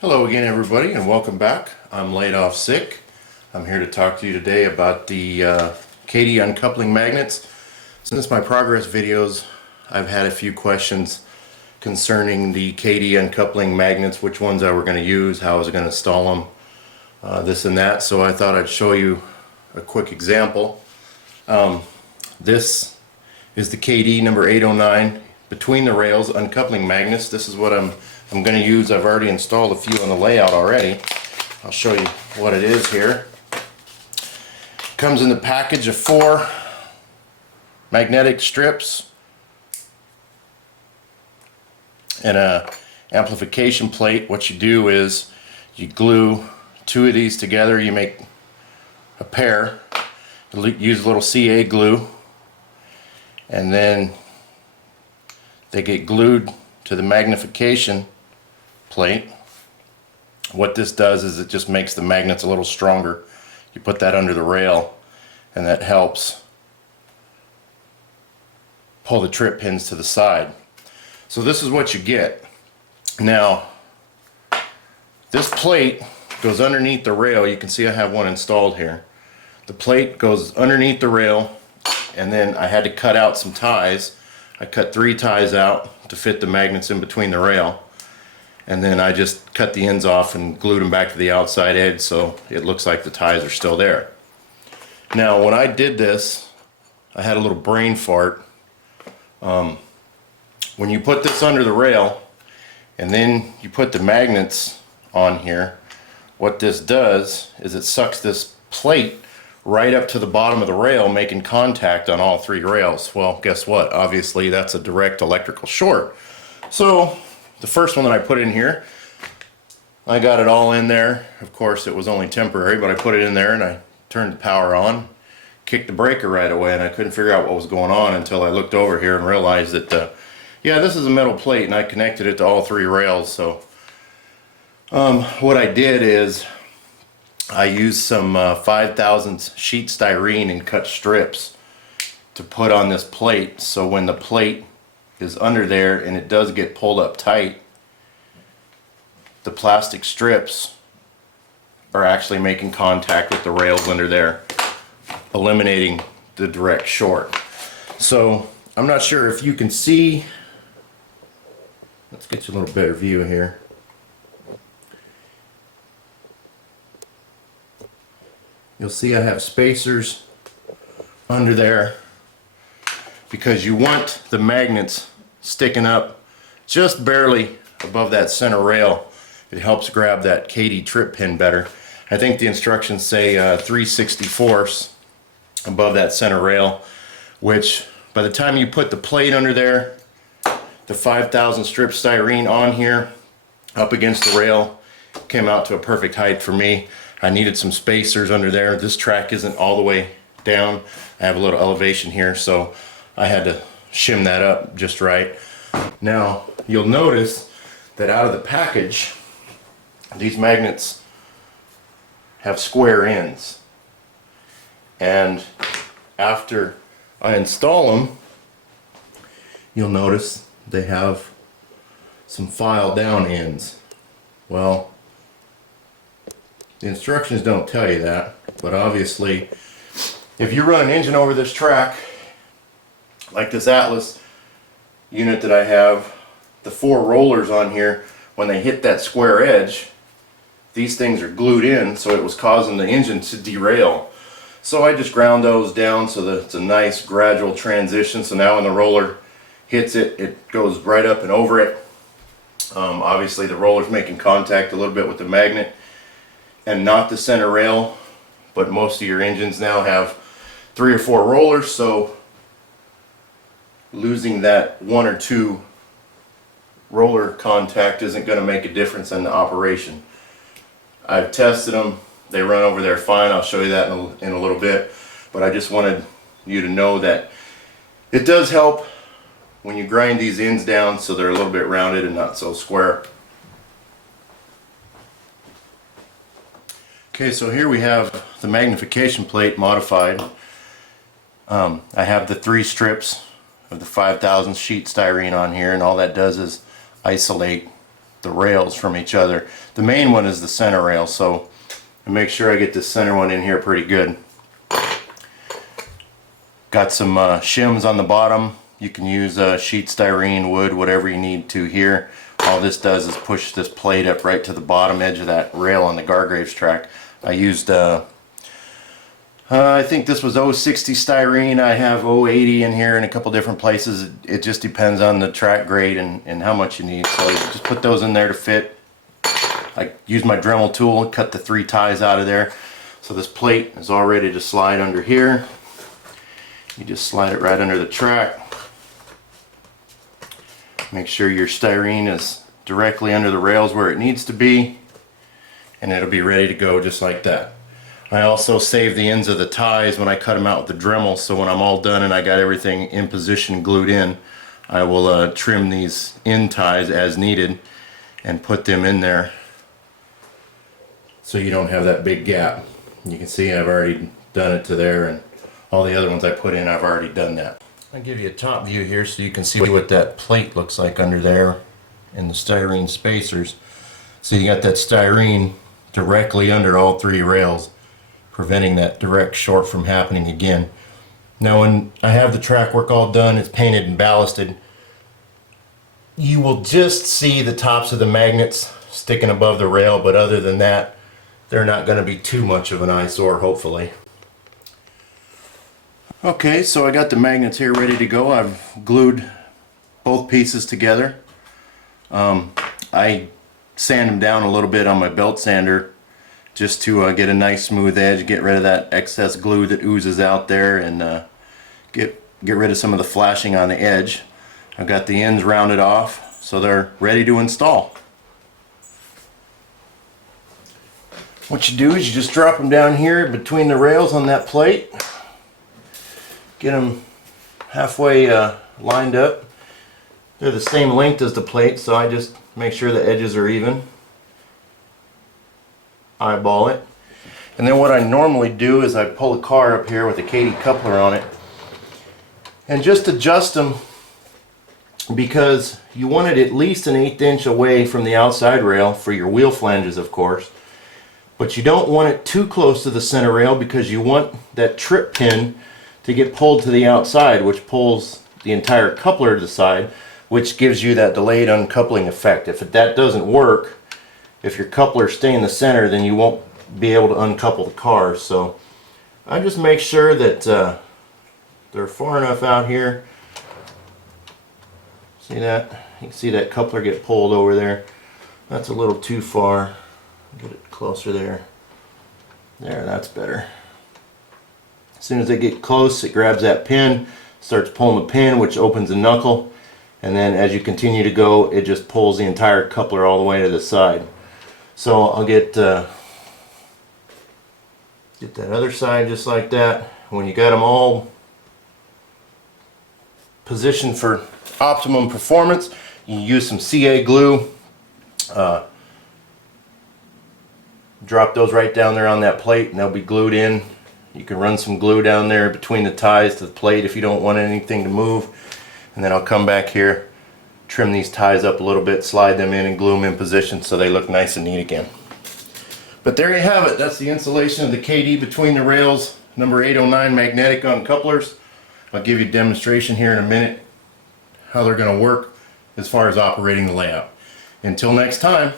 Hello again, everybody, and welcome back. I'm laid off sick. I'm here to talk to you today about the Kadee uncoupling magnets. Since my progress videos, I've had a few questions concerning the Kadee uncoupling magnets, which ones I were going to use, how I was going to install them, this and that. So I thought I'd show you a quick example. This is the Kadee number 809 between the rails uncoupling magnets. This is what I'm going to use. I've already installed a few on the layout already. I'll show you what it is here. Comes in the package of 4 magnetic strips and a amplification plate. What you do is you glue 2 of these together. You make a pair. You use a little CA glue, and then they get glued to the magnification plate. What this does is it just makes the magnets a little stronger. You put that under the rail, and that helps pull the trip pins to the side. So this is what you get. Now, this plate goes underneath the rail. You can see I have one installed here. The plate goes underneath the rail, and then I had to cut out some ties. I cut 3 ties out to fit the magnets in between the rail, and then I just cut the ends off and glued them back to the outside edge so it looks like the ties are still there. Now, when I did this, I had a little brain fart. When you put this under the rail and then you put the magnets on here, what this does is it sucks this plate right up to the bottom of the rail, making contact on all 3 rails. Well, guess what? Obviously that's a direct electrical short. So the first one that I put in here, I got it all in there. Of course it was only temporary, but I put it in there and I turned the power on, kicked the breaker right away, and I couldn't figure out what was going on until I looked over here and realized that yeah, this is a metal plate, and I connected it to all 3 rails. So what I did is I used some 5,000 sheet styrene and cut strips to put on this plate, so when the plate is under there and it does get pulled up tight, the plastic strips are actually making contact with the rails under there, eliminating the direct short. So I'm not sure if you can see. Let's get you a little better view here. You'll see I have spacers under there because you want the magnets sticking up just barely above that center rail. It helps grab that Kadee trip pin better. I think the instructions say 3/64 above that center rail, which by the time you put the plate under there, the 5,000 strip styrene on here up against the rail came out to a perfect height for me. I needed some spacers under there. This track isn't all the way down. I have a little elevation here, so I had to shim that up just right. Now, you'll notice that out of the package, these magnets have square ends. And after I install them, you'll notice they have some file down ends. Well, the instructions don't tell you that, but obviously if you run an engine over this track, like this Atlas unit that I have, the 4 rollers on here, when they hit that square edge, these things are glued in, so it was causing the engine to derail. So I just ground those down so that it's a nice gradual transition, so now when the roller hits it, it goes right up and over it. Obviously the roller's making contact a little bit with the magnet and not the center rail, but most of your engines now have 3 or 4 rollers, so losing that 1 or 2 roller contact isn't going to make a difference in the operation. I've tested them, they run over there fine. I'll show you that in a little bit, but I just wanted you to know that it does help when you grind these ends down so they're a little bit rounded and not so square. Okay, so here we have the magnification plate modified. I have the 3 strips of the 5,000 sheet styrene on here, and all that does is isolate the rails from each other. The main one is the center rail, so I make sure I get this center one in here pretty good. Got some shims on the bottom. You can use sheet styrene, wood, whatever you need to here. All this does is push this plate up right to the bottom edge of that rail on the Gargraves track. I used I think this was 060 styrene. I have 080 in here in a couple different places. It just depends on the track grade and how much you need. So you just put those in there to fit. I used my Dremel tool and cut the 3 ties out of there. So this plate is all ready to slide under here. You just slide it right under the track. Make sure your styrene is directly under the rails where it needs to be, and it'll be ready to go just like that. I also save the ends of the ties when I cut them out with the Dremel, so when I'm all done and I got everything in position glued in, I will trim these end ties as needed and put them in there so you don't have that big gap. You can see I've already done it to there, and all the other ones I put in, I've already done that. I'll give you a top view here so you can see what that plate looks like under there and the styrene spacers. So you got that styrene directly under all 3 rails, preventing that direct short from happening again. Now when I have the track work all done, it's painted and ballasted, you will just see the tops of the magnets sticking above the rail, but other than that, they're not going to be too much of an eyesore, hopefully. Okay, so I got the magnets here ready to go. I've glued both pieces together. I sand them down a little bit on my belt sander just to get a nice smooth edge, get rid of that excess glue that oozes out there, and get rid of some of the flashing on the edge. I've got the ends rounded off so they're ready to install. What you do is you just drop them down here between the rails on that plate, get them halfway lined up. They're the same length as the plate, so I just make sure the edges are even. Eyeball it. And then what I normally do is I pull a car up here with a Kadee coupler on it and just adjust them, because you want it at least an 1/8 inch away from the outside rail for your wheel flanges, of course. But you don't want it too close to the center rail, because you want that trip pin to get pulled to the outside, which pulls the entire coupler to the side, which gives you that delayed uncoupling effect. If that doesn't work, if your couplers stay in the center, then you won't be able to uncouple the cars. So I just make sure that they're far enough out here. See that? You can see that coupler get pulled over there. That's a little too far. Get it closer there. There, that's better. As soon as they get close, it grabs that pin, starts pulling the pin, which opens the knuckle, and then as you continue to go, it just pulls the entire coupler all the way to the side. So I'll get that other side just like that. When you got them all positioned for optimum performance, you use some CA glue. Drop those right down there on that plate and they'll be glued in. You can run some glue down there between the ties to the plate if you don't want anything to move. And then I'll come back here, trim these ties up a little bit, slide them in and glue them in position so they look nice and neat again. But there you have it. That's the installation of the Kadee between the rails number 809 magnetic uncouplers. I'll give you a demonstration here in a minute how they're going to work as far as operating the layout. Until next time.